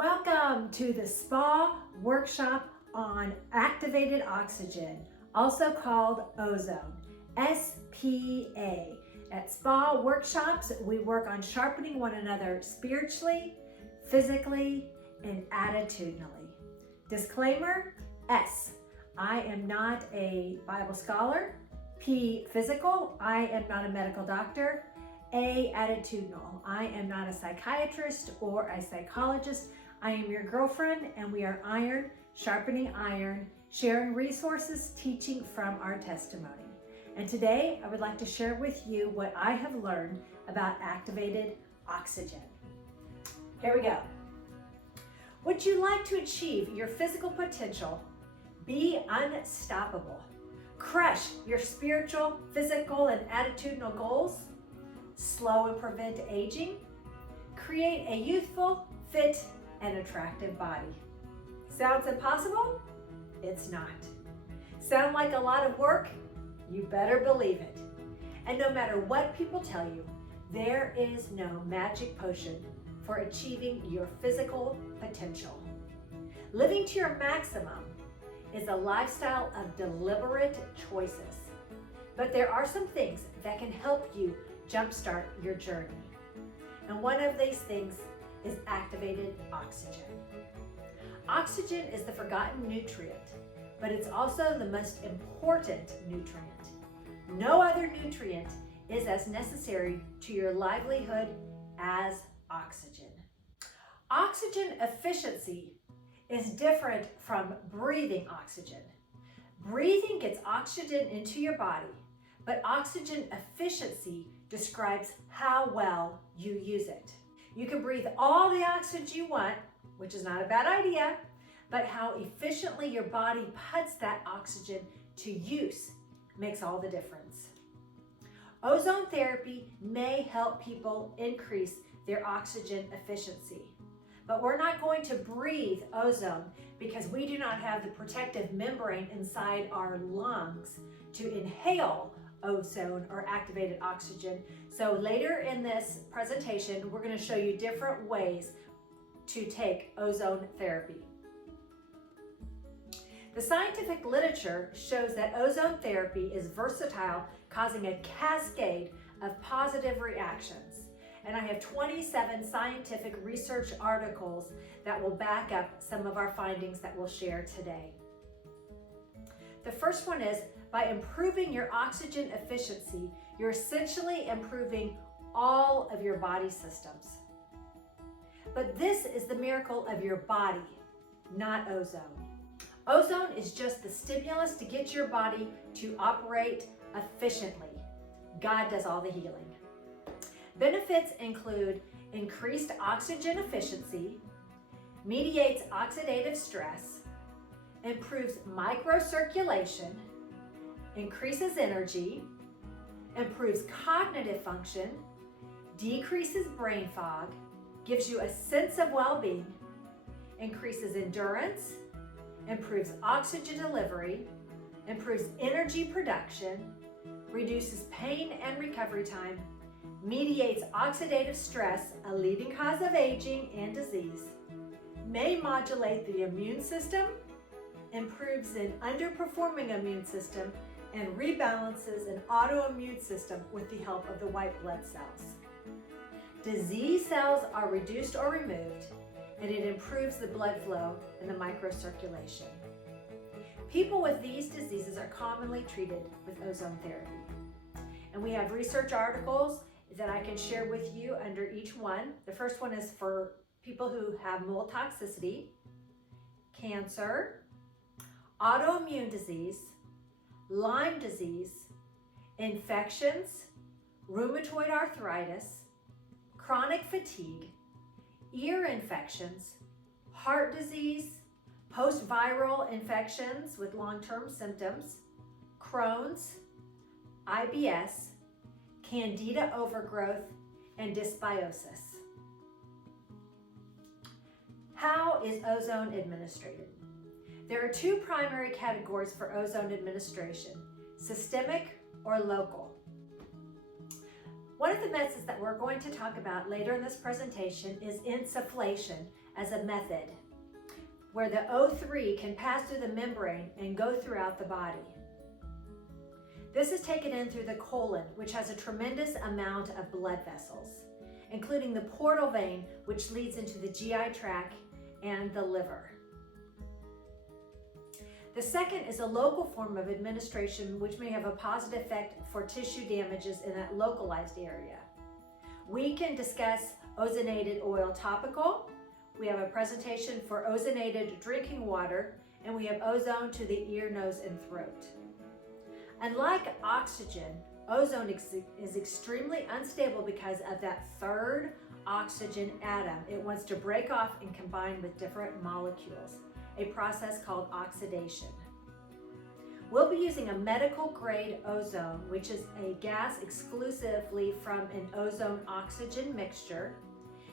Welcome to the S.P.A workshop on activated oxygen, also called ozone, S.P.A. At S.P.A workshops, we work on sharpening one another spiritually, physically, and attitudinally. Disclaimer, S, I am not a Bible scholar. P, physical, I am not a medical doctor. A, attitudinal, I am not a psychiatrist or a psychologist. I am your girlfriend, and we are iron, sharpening iron, sharing resources, teaching from our testimony. And today I would like to share with you what I have learned about activated oxygen. Here we go. Would you like to achieve your physical potential, be unstoppable, crush your spiritual, physical, and attitudinal goals, slow and prevent aging, create a youthful, fit, and attractive body? Sounds impossible? It's not. Sound like a lot of work? You better believe it. And no matter what people tell you, there is no magic potion for achieving your physical potential. Living to your maximum is a lifestyle of deliberate choices. But there are some things that can help you jumpstart your journey. And one of these things is activated oxygen. Oxygen is the forgotten nutrient, but it's also the most important nutrient. No other nutrient is as necessary to your livelihood as oxygen. Oxygen efficiency is different from breathing oxygen. Breathing gets oxygen into your body, but oxygen efficiency describes how well you use it. You can breathe all the oxygen you want, which is not a bad idea, but how efficiently your body puts that oxygen to use makes all the difference. Ozone therapy may help people increase their oxygen efficiency, but we're not going to breathe ozone because we do not have the protective membrane inside our lungs to inhale ozone or activated oxygen. So later in this presentation, we're going to show you different ways to take ozone therapy. The scientific literature shows that ozone therapy is versatile, causing a cascade of positive reactions. And I have 27 scientific research articles that will back up some of our findings that we'll share today. The first one is, by improving your oxygen efficiency, you're essentially improving all of your body systems. But this is the miracle of your body, not ozone. Ozone is just the stimulus to get your body to operate efficiently. God does all the healing. Benefits include increased oxygen efficiency, mediates oxidative stress, improves microcirculation, increases energy, improves cognitive function, decreases brain fog, gives you a sense of well-being, increases endurance, improves oxygen delivery, improves energy production, reduces pain and recovery time, mediates oxidative stress, a leading cause of aging and disease, may modulate the immune system, improves an underperforming immune system, and rebalances an autoimmune system with the help of the white blood cells. Disease cells are reduced or removed, and it improves the blood flow and the microcirculation. People with these diseases are commonly treated with ozone therapy. And we have research articles that I can share with you under each one. The first one is for people who have mold toxicity, cancer, autoimmune disease, Lyme disease, infections, rheumatoid arthritis, chronic fatigue, ear infections, heart disease, post-viral infections with long-term symptoms, Crohn's, IBS, candida overgrowth, and dysbiosis. How is ozone administered? There are two primary categories for ozone administration, systemic or local. One of the methods that we're going to talk about later in this presentation is insufflation, as a method where the O3 can pass through the membrane and go throughout the body. This is taken in through the colon, which has a tremendous amount of blood vessels, including the portal vein, which leads into the GI tract and the liver. The second is a local form of administration, which may have a positive effect for tissue damages in that localized area. We can discuss ozonated oil topical. We have a presentation for ozonated drinking water, and we have ozone to the ear, nose, and throat. Unlike oxygen, ozone is extremely unstable because of that third oxygen atom. It wants to break off and combine with different molecules, a process called oxidation. We'll be using a medical grade ozone, which is a gas exclusively from an ozone oxygen mixture.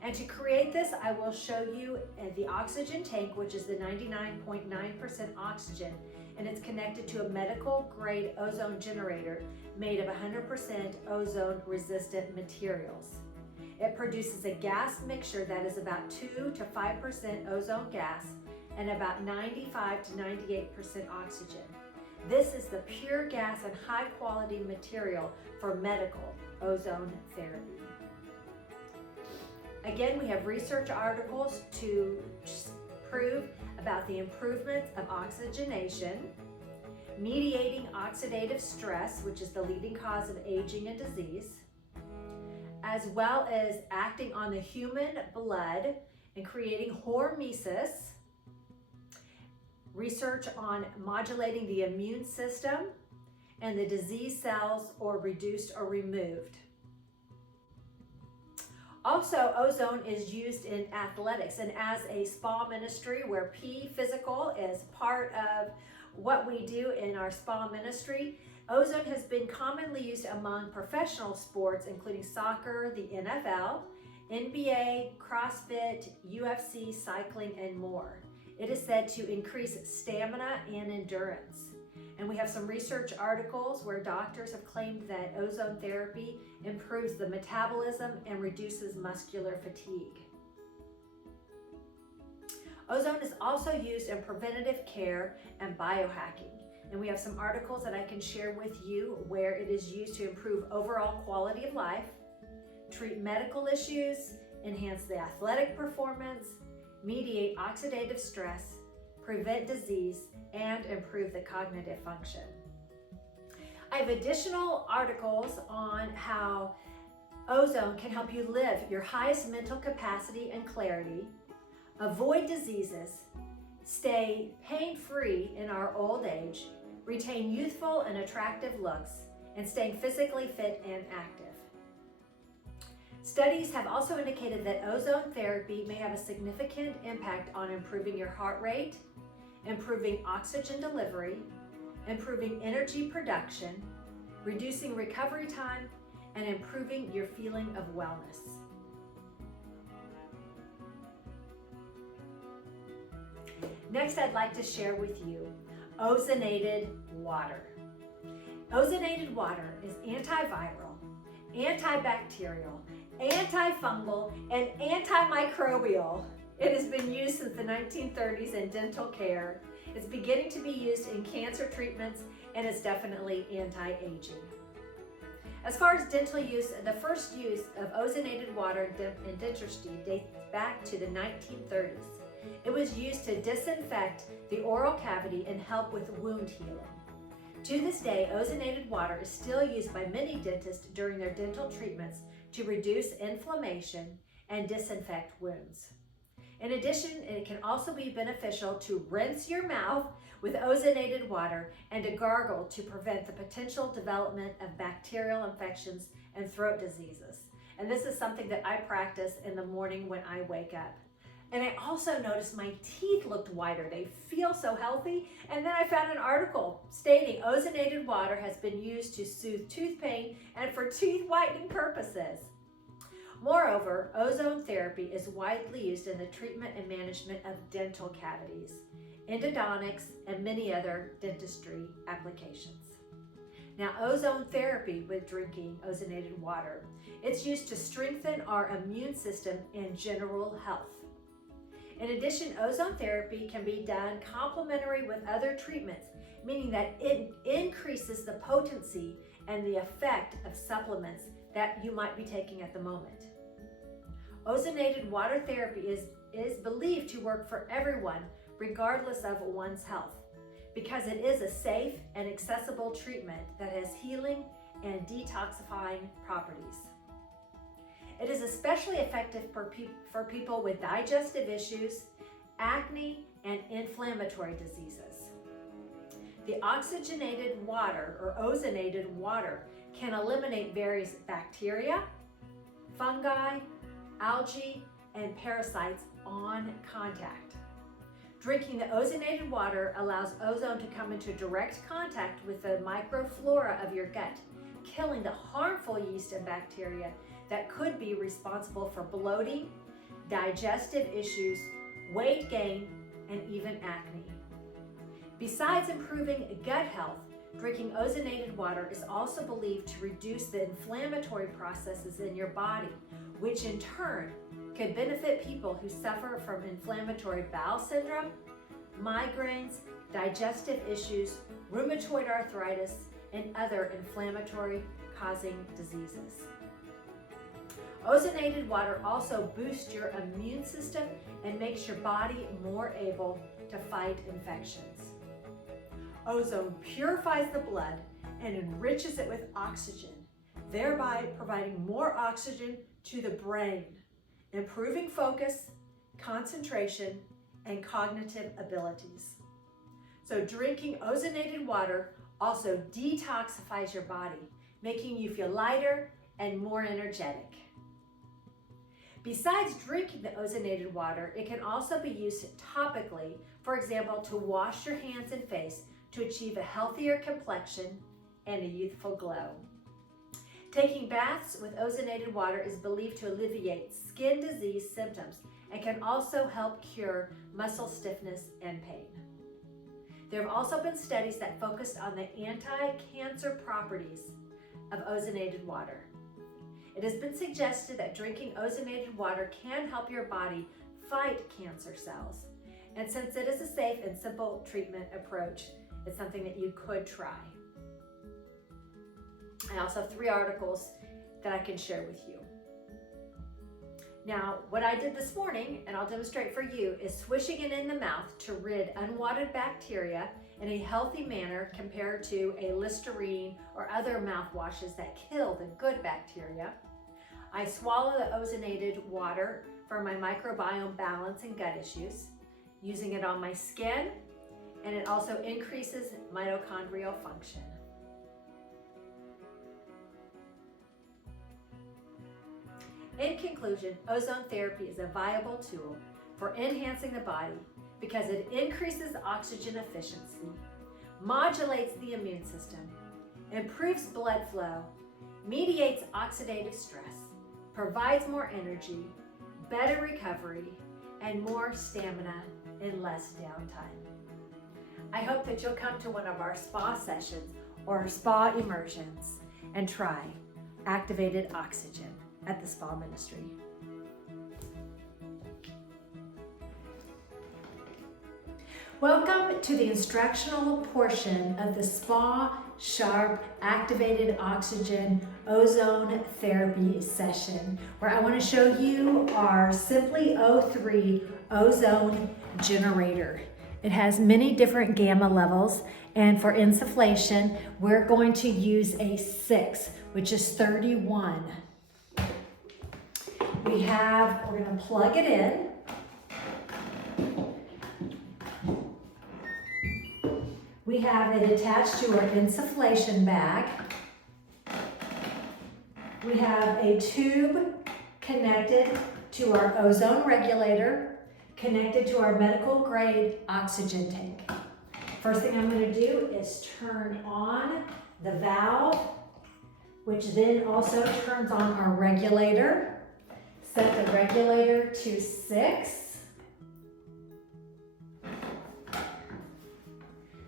And to create this, I will show you the oxygen tank, which is the 99.9% oxygen, and it's connected to a medical grade ozone generator made of 100% ozone resistant materials. It produces a gas mixture that is about 2 to 5% ozone gas and about 95 to 98% oxygen. This is the pure gas and high quality material for medical ozone therapy. Again, we have research articles to prove about the improvements of oxygenation, mediating oxidative stress, which is the leading cause of aging and disease, as well as acting on the human blood and creating hormesis, research on modulating the immune system and the disease cells or reduced or removed. Also, ozone is used in athletics, and as a SPA ministry where P physical is part of what we do in our SPA ministry, ozone has been commonly used among professional sports, including soccer, the NFL, NBA, CrossFit, UFC, cycling, and more. It is said to increase stamina and endurance. And we have some research articles where doctors have claimed that ozone therapy improves the metabolism and reduces muscular fatigue. Ozone is also used in preventative care and biohacking. And we have some articles that I can share with you where it is used to improve overall quality of life, treat medical issues, enhance the athletic performance, mediate oxidative stress, prevent disease, and improve the cognitive function. I have additional articles on how ozone can help you live your highest mental capacity and clarity, avoid diseases, stay pain-free in our old age, retain youthful and attractive looks, and staying physically fit and active. Studies have also indicated that ozone therapy may have a significant impact on improving your heart rate, improving oxygen delivery, improving energy production, reducing recovery time, and improving your feeling of wellness. Next, I'd like to share with you ozonated water. Ozonated water is antiviral, antibacterial, antifungal, and antimicrobial. It has been used since the 1930s in dental care. It's beginning to be used in cancer treatments, and it's definitely anti-aging. As far as dental use, the first use of ozonated water in dentistry dates back to the 1930s. It was used to disinfect the oral cavity and help with wound healing. To this day, ozonated water is still used by many dentists during their dental treatments to reduce inflammation and disinfect wounds. In addition, it can also be beneficial to rinse your mouth with ozonated water and to gargle to prevent the potential development of bacterial infections and throat diseases. And this is something that I practice in the morning when I wake up. And I also noticed my teeth looked whiter. They feel so healthy. And then I found an article stating ozonated water has been used to soothe tooth pain and for teeth whitening purposes. Moreover, ozone therapy is widely used in the treatment and management of dental cavities, endodontics, and many other dentistry applications. Now, ozone therapy with drinking ozonated water, it's used to strengthen our immune system and general health. In addition, ozone therapy can be done complementary with other treatments, meaning that it increases the potency and the effect of supplements that you might be taking at the moment. Ozonated water therapy is believed to work for everyone, regardless of one's health, because it is a safe and accessible treatment that has healing and detoxifying properties. It is especially effective for people with digestive issues, acne, and inflammatory diseases. The oxygenated water or ozonated water can eliminate various bacteria, fungi, algae, and parasites on contact. Drinking the ozonated water allows ozone to come into direct contact with the microflora of your gut, killing the harmful yeast and bacteria that could be responsible for bloating, digestive issues, weight gain, and even acne. Besides improving gut health, drinking ozonated water is also believed to reduce the inflammatory processes in your body, which in turn could benefit people who suffer from inflammatory bowel syndrome, migraines, digestive issues, rheumatoid arthritis, and other inflammatory causing diseases. Ozonated water also boosts your immune system and makes your body more able to fight infections. Ozone purifies the blood and enriches it with oxygen, thereby providing more oxygen to the brain, improving focus, concentration, and cognitive abilities. So drinking ozonated water also detoxifies your body, making you feel lighter and more energetic. Besides drinking the ozonated water, it can also be used topically, for example, to wash your hands and face to achieve a healthier complexion and a youthful glow. Taking baths with ozonated water is believed to alleviate skin disease symptoms and can also help cure muscle stiffness and pain. There have also been studies that focused on the anti-cancer properties of ozonated water. It has been suggested that drinking ozonated water can help your body fight cancer cells. And since it is a safe and simple treatment approach, it's something that you could try. I also have 3 articles that I can share with you. Now, what I did this morning, and I'll demonstrate for you, is swishing it in the mouth to rid unwanted bacteria in a healthy manner compared to a Listerine or other mouthwashes that kill the good bacteria. I swallow the ozonated water for my microbiome balance and gut issues, using it on my skin, and it also increases mitochondrial function. In conclusion, ozone therapy is a viable tool for enhancing the body because it increases oxygen efficiency, modulates the immune system, improves blood flow, mediates oxidative stress, provides more energy, better recovery, and more stamina in less downtime. I hope that you'll come to one of our spa sessions or spa immersions and try activated oxygen at the Spa Ministry. Welcome to the instructional portion of the Spa Sharp Activated Oxygen Ozone Therapy session, where I want to show you our Simply O3 Ozone Generator. It has many different gamma levels, and for insufflation, we're going to use a 6, which is 31. We're going to plug it in. We have it attached to our insufflation bag. We have a tube connected to our ozone regulator, connected to our medical grade oxygen tank. First thing I'm going to do is turn on the valve, which then also turns on our regulator. Set the regulator to 6.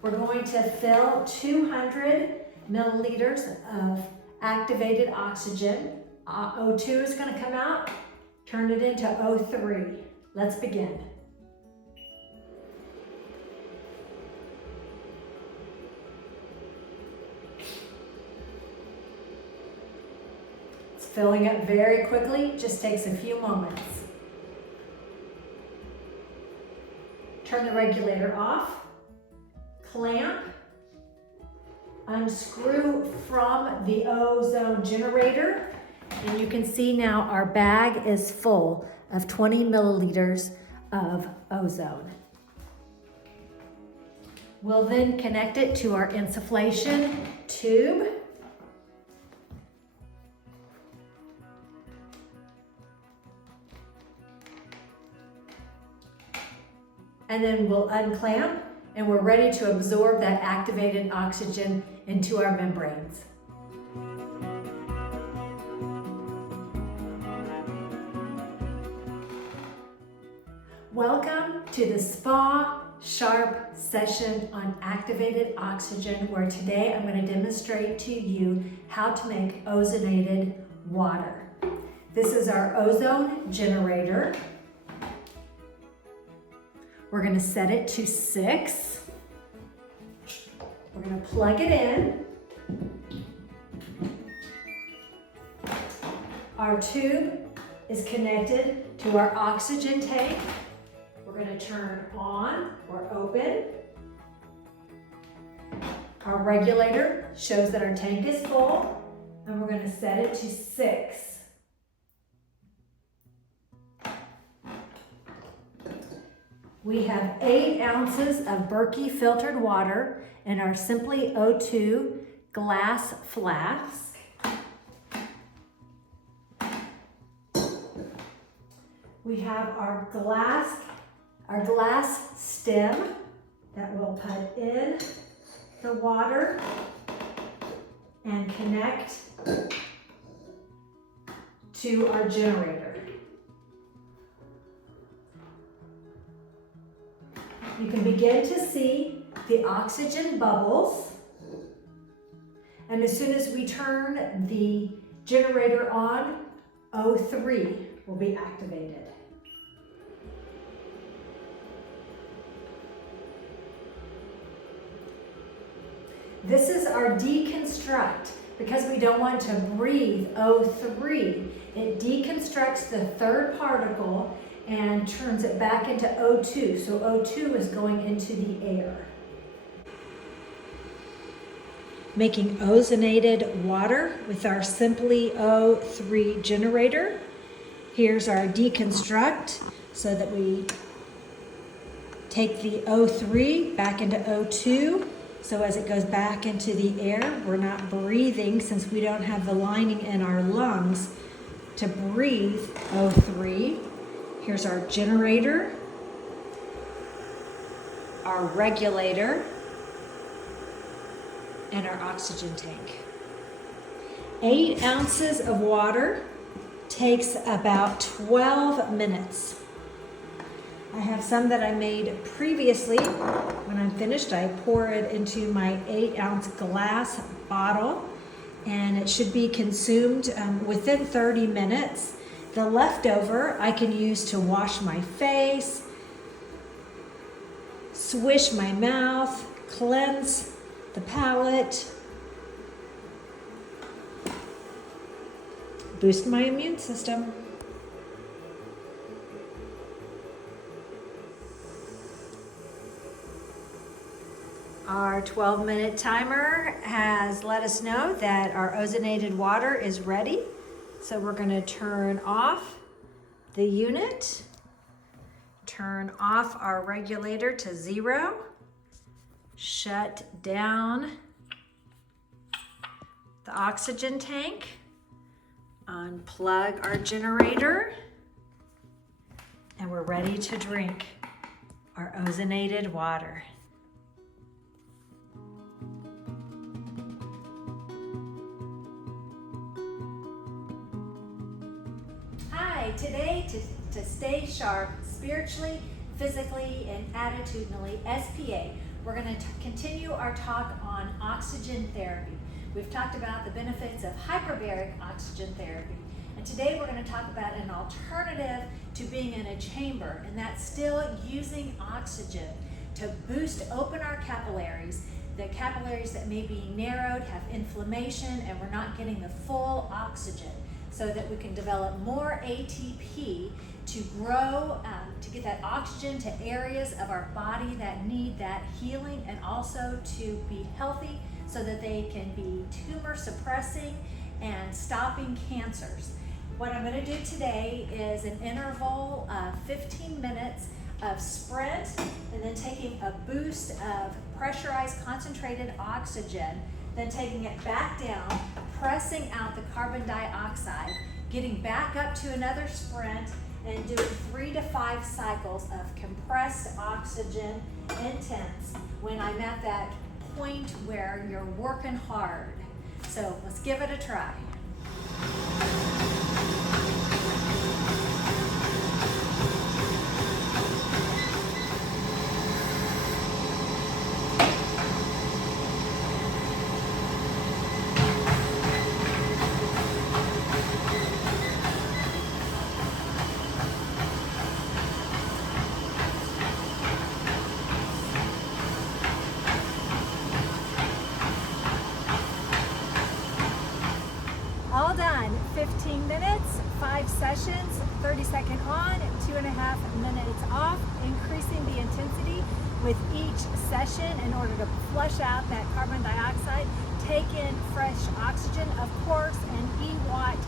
We're going to fill 200 milliliters of activated oxygen. O2 is going to come out, turn it into O3. Let's begin. filling up very quickly, just takes a few moments. Turn the regulator off, clamp, unscrew from the ozone generator, and you can see now our bag is full of 20 milliliters of ozone. We'll then connect it to our insufflation tube. And then we'll unclamp, and we're ready to absorb that activated oxygen into our membranes. Welcome to the S.P.A. Sharp session on activated oxygen, where today I'm going to demonstrate to you how to make ozonated water. This is our ozone generator. We're going to set it to 6. We're going to plug it in. Our tube is connected to our oxygen tank. We're going to turn on or open. Our regulator shows that our tank is full, and we're going to set it to 6. We have 8 ounces of Berkey filtered water in our Simply O2 glass flask. We have our glass stem that we'll put in the water and connect to our generator. You can begin to see the oxygen bubbles, and as soon as we turn the generator on, O3 will be activated. This is our deconstruct. Because we don't want to breathe O3, it deconstructs the third particle and turns it back into O2. So O2 is going into the air. Making ozonated water with our Simply O3 generator. Here's our deconstruct so that we take the O3 back into O2. So as it goes back into the air, we're not breathing since we don't have the lining in our lungs to breathe O3. Here's our generator, our regulator, and our oxygen tank. 8 ounces of water takes about 12 minutes. I have some that I made previously. When I'm finished, I pour it into my 8-ounce glass bottle, and it should be consumed within 30 minutes. The leftover I can use to wash my face, swish my mouth, cleanse the palate, boost my immune system. Our 12-minute timer has let us know that our ozonated water is ready. So we're going to turn off the unit, turn off our regulator to 0, shut down the oxygen tank, unplug our generator, and we're ready to drink our ozonated water. Today, to stay sharp spiritually, physically, and attitudinally, S.P.A., we're going to continue our talk on oxygen therapy. We've talked about the benefits of hyperbaric oxygen therapy, and today we're going to talk about an alternative to being in a chamber, and that's still using oxygen to boost open our capillaries, the capillaries that may be narrowed, have inflammation, and we're not getting the full oxygen. so that we can develop more ATP to grow, to get that oxygen to areas of our body that need that healing, and also to be healthy so that they can be tumor suppressing and stopping cancers. What I'm going to do today is an interval of 15 minutes of sprint, and then taking a boost of pressurized concentrated oxygen, then taking it back down, pressing out the carbon dioxide, getting back up to another sprint, and doing 3 to 5 cycles of compressed oxygen intense when I'm at that point where you're working hard. So let's give it a try. All done. 15 minutes, 5 sessions, 30-second on, 2.5 minutes off, increasing the intensity with each session in order to flush out that carbon dioxide, take in fresh oxygen, of course. An E-watt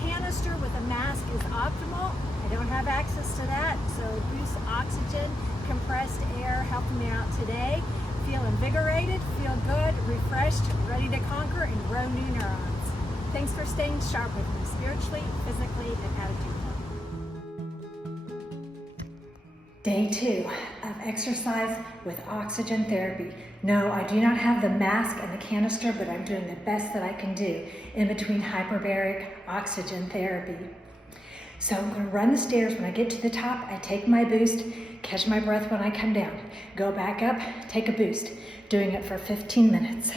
canister with a mask is optimal. I don't have access to that, so boost oxygen, compressed air helping me out today. Feel invigorated, feel good, refreshed, ready to conquer and grow new neurons. Thanks for staying sharp with me spiritually, physically, and attitudinally. Day 2 of exercise with oxygen therapy. No, I do not have the mask and the canister, but I'm doing the best that I can do in between hyperbaric oxygen therapy. So I'm going to run the stairs. When I get to the top, I take my boost, catch my breath when I come down, go back up, take a boost, doing it for 15 minutes.